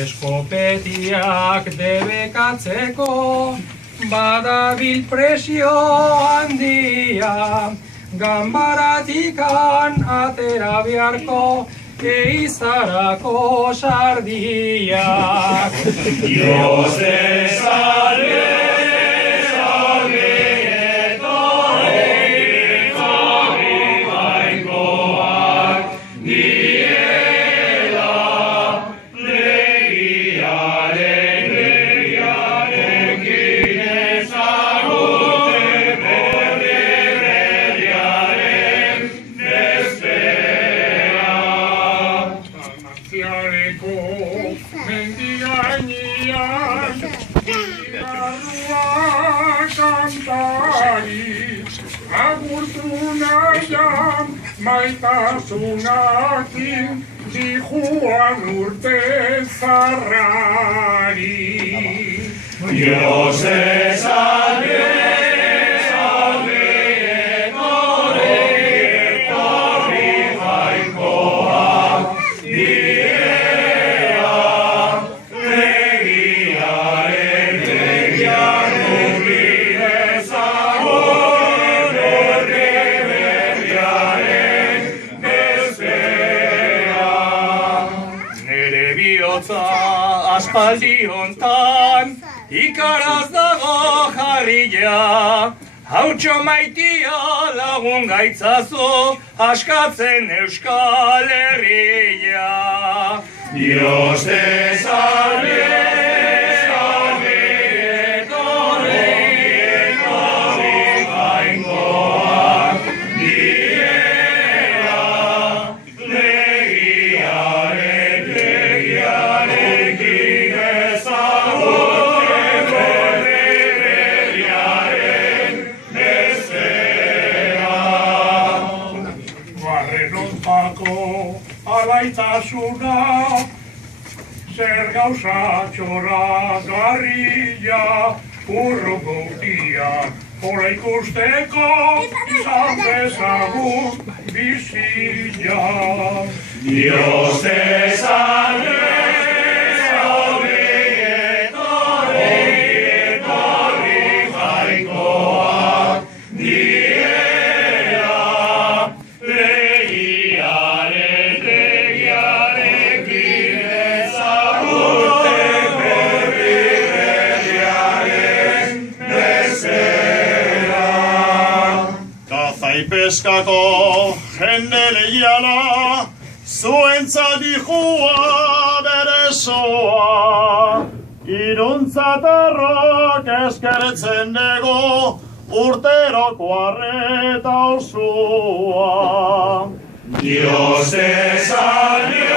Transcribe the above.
Eskopetiak debekatzeko badabil presio handia, ganbaratikan atera beharko eizarako sardiak. Dios te salve. Maitasunakin zijoan urte zarrari. Dios te salve. Aspaldi hontan ikaraz dago jarria, hautxo maitia lagun gaitzazu askatzen Euskal Herria. Dios te salve. Alaitasuna, zer gauza txoragarria, urrugutia, ora ikusteko izan dezagun bizia. Dios te salve. Peskako jende lehiala, zuentzat dijua bere soa. Iruntzatarrak eskertzen nego, urteroko arreta osoa. Dios te salve.